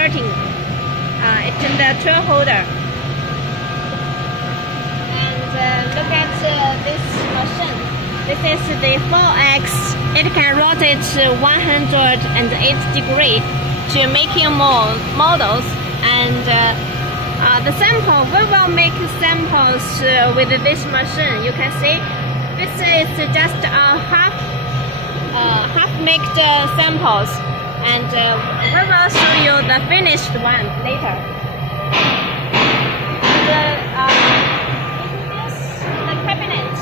inserting it in the tool holder. And look at this machine. This is the 4X. It can rotate 108 degrees to making more models. And the sample, we will make samples with this machine. You can see this is just a half-made samples, and we will show you the finished one later. The cabinet.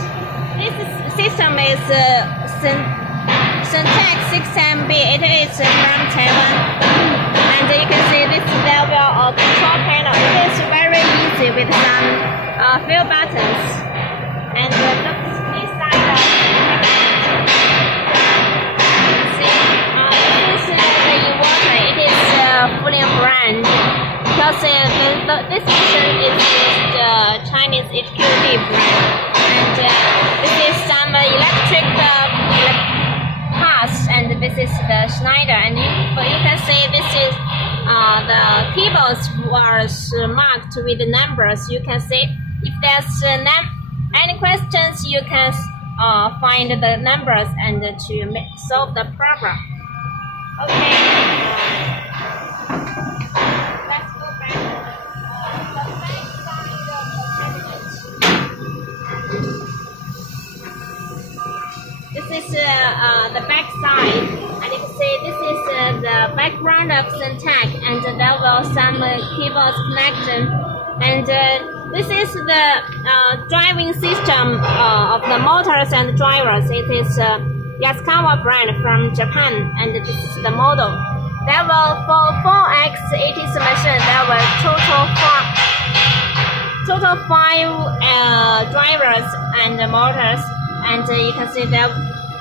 This system is Syntax 6MB. It is from Taiwan, and you can see this level of control panel. It is very easy with some few buttons. And look inside the cabinet. See, this is the inverter. It is fully brand because this machine is the Chinese HSD brand, and this is some electric parts, and this is the Schneider. And you can see this is the keyboards was marked with the numbers. You can see if there's any questions, you can find the numbers and to solve the problem. Okay. Let's go back to the back side of the cabinet. This is the back side, and you can see this is the background of Syntax, and there will some keyboard connection, and this is the driving system of the motors and drivers. It is YASKAWA brand from Japan, and this is the model. There will for 4X80 machine, there were total 5 drivers and motors, and you can see that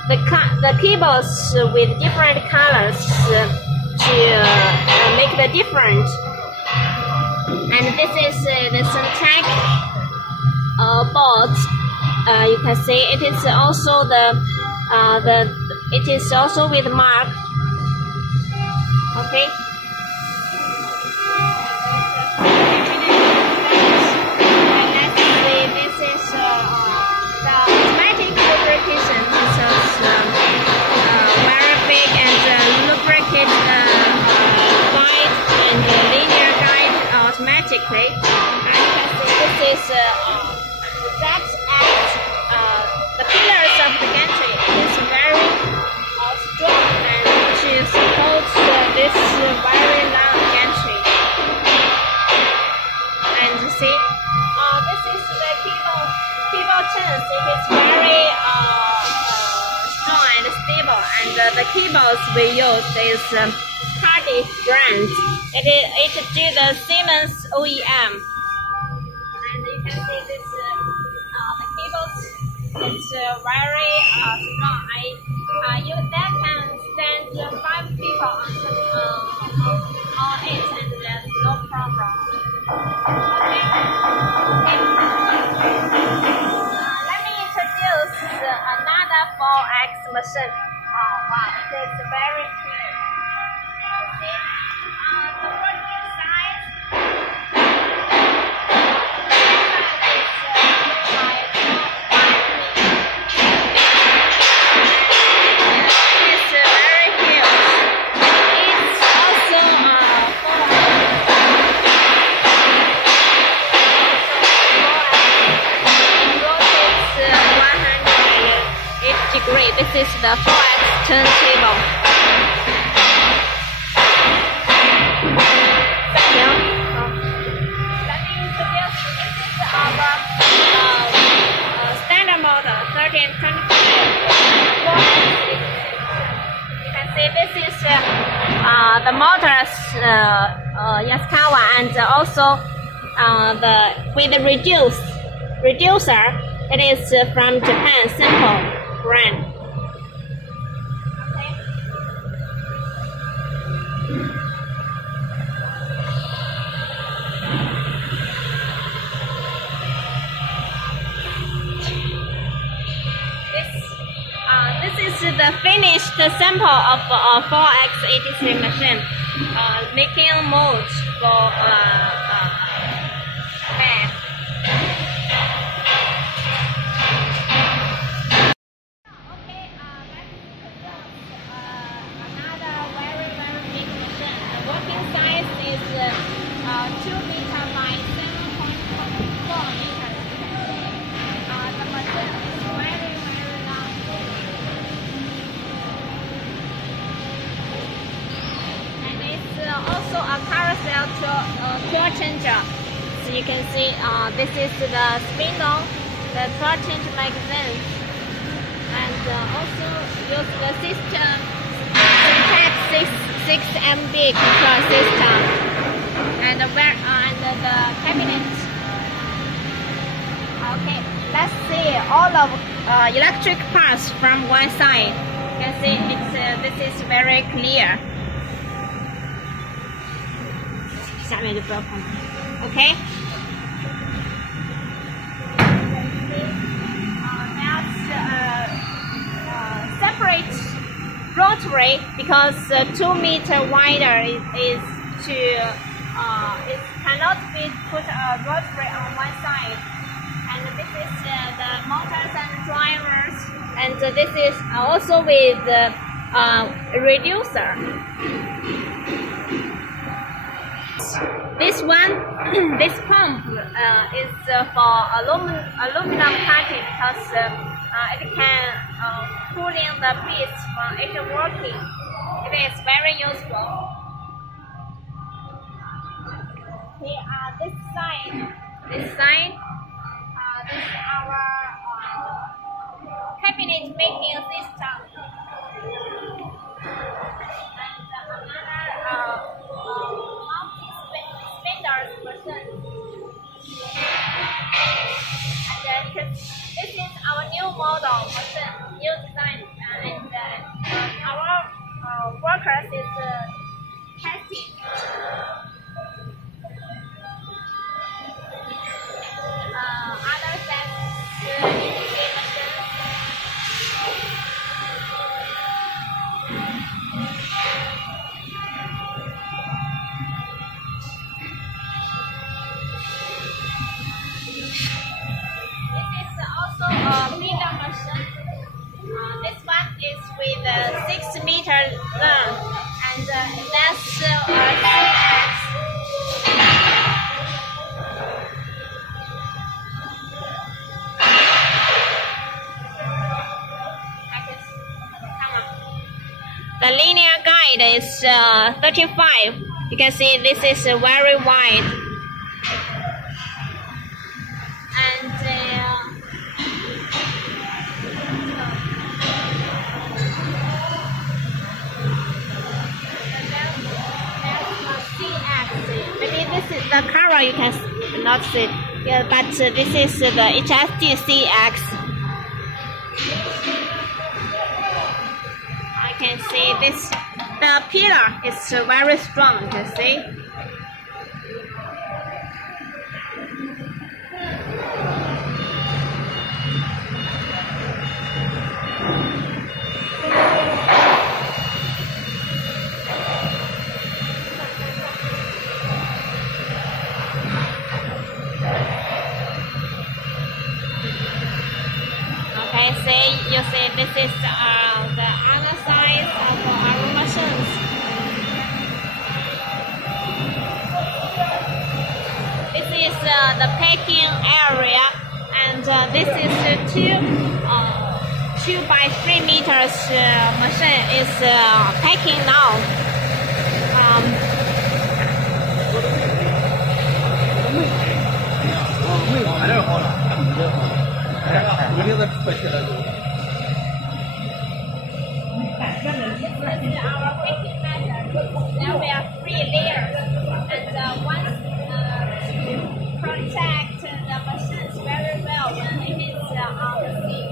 the keyboards with different colors to make the difference. And this is the Syntax board. You can see it is also it is also with mark. Okay. And let's see, this is the automatic lubrication. This is very big and lubricate guide and linear guide automatically. And you can see this is that at the pillars of the gantry. It is very strong and to support this very long gantry. And you see, this is the keyboard chains. It is very strong and stable. And the keyboards we use is Cardiff brand. It do the Siemens OEM. And you can see this the keyboards. It's very strong. That can stand 5 people on it, and there's no problem. Okay. Let me introduce another 4X machine. Oh wow, it is very clear. See, the working size. This is the 4X turntable. Let me introduce. This is our standard model, 30 and 24. You can see this is the motors YASKAWA, and also with the reducer. It is from Japan, Simple brand. This is the finished sample of 4X83 machine. making molds for bag. Okay, another very big machine. The working size is 2 meter by 7.4 meters. The machine is very long. And it's also a carousel tool changer. So you can see this is the spindle, the tool change magazine, and also use the system Type 6 MB control system, and the cabinet. Okay, let's see all of electric parts from one side. You can see this is very clear. 下面就不要碰了。Okay. Separate rotary because 2 meter wider is it cannot be put a rotary on one side. And this is the motors and drivers, and this is also with reducer. This one, this pump is for aluminum cutting because it can cooling the beads when it working. It is very useful. Here this side. This is our cabinet making system. And another multi-spindle machine. And this is our new model machine, new design, and our workers is testing. Other sets machine. Bigger machine. This one is with 6 meter long, and that's 3x. The linear guide is 35. You can see this is very wide. And maybe this is the cover you can not see. Yeah, but this is the HSD CX. I can see this. The pillar is very strong. You can see. You see, this is the other side of our machines. This is the packing area, and this is 2 by 3 meters machine is packing now. This is our packing method. There will be 3 layers, and once to protect the machines very well when it is on the sea.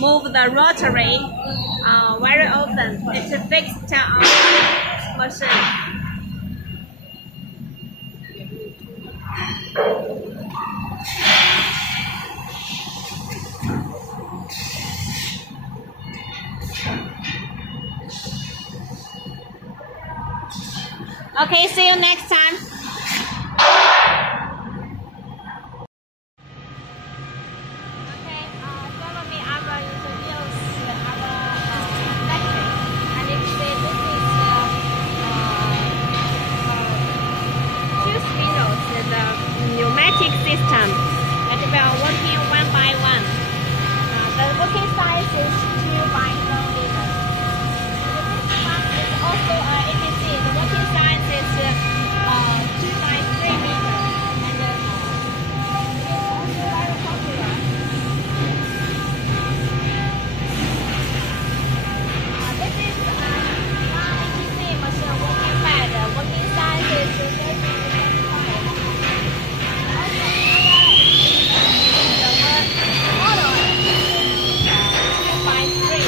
move the rotary very often. It's a fixed machine. Okay, see you next time. Okay, follow me. I will introduce our factory. And you can see this is two spindles with the pneumatic system that we are working one by one. The working size is 2 by 4 meters. This one is also you can see the working size is 2 by 3 meters, and it's also very popular. This is one HSD machine working bed. Working size is 30 by 5. Also, the model is 2 by 3.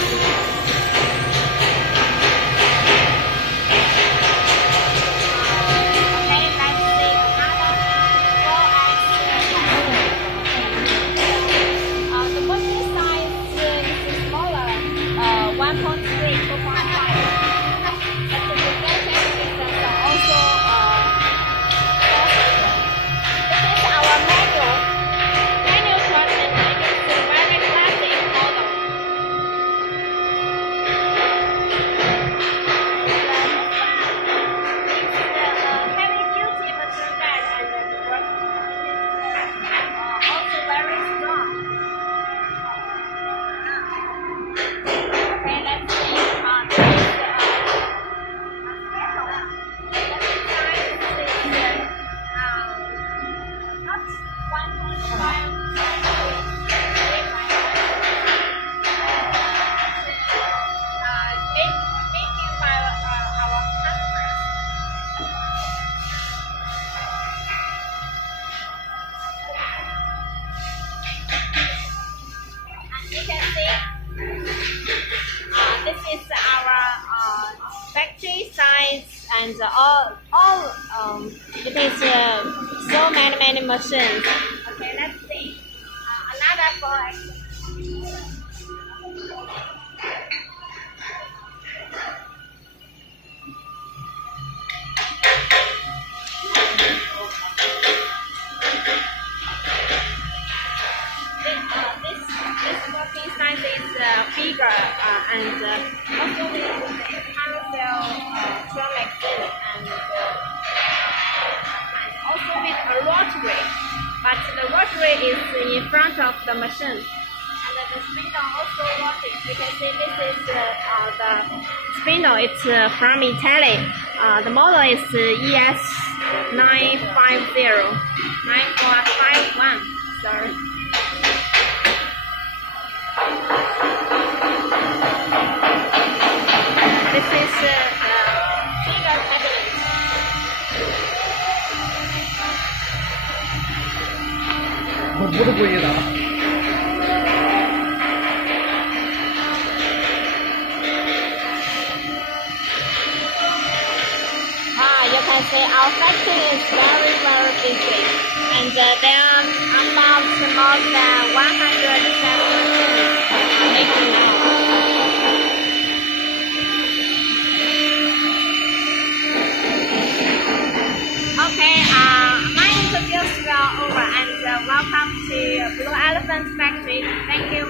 You can see this is our factory size, and it is so many machines. Okay, let's see another for this working size is bigger, and also with carousel drum machine, and also with a rotary, but the rotary is in front of the machine, and the spindle also rotates. You can see this is the spindle. It's from Italy. The model is ES9509451. Sorry. This is bigger cabinet. You can see our factory is very busy, and there are about more than 170 making now. Okay, my interviews are over, and welcome to Blue Elephant Factory. Thank you.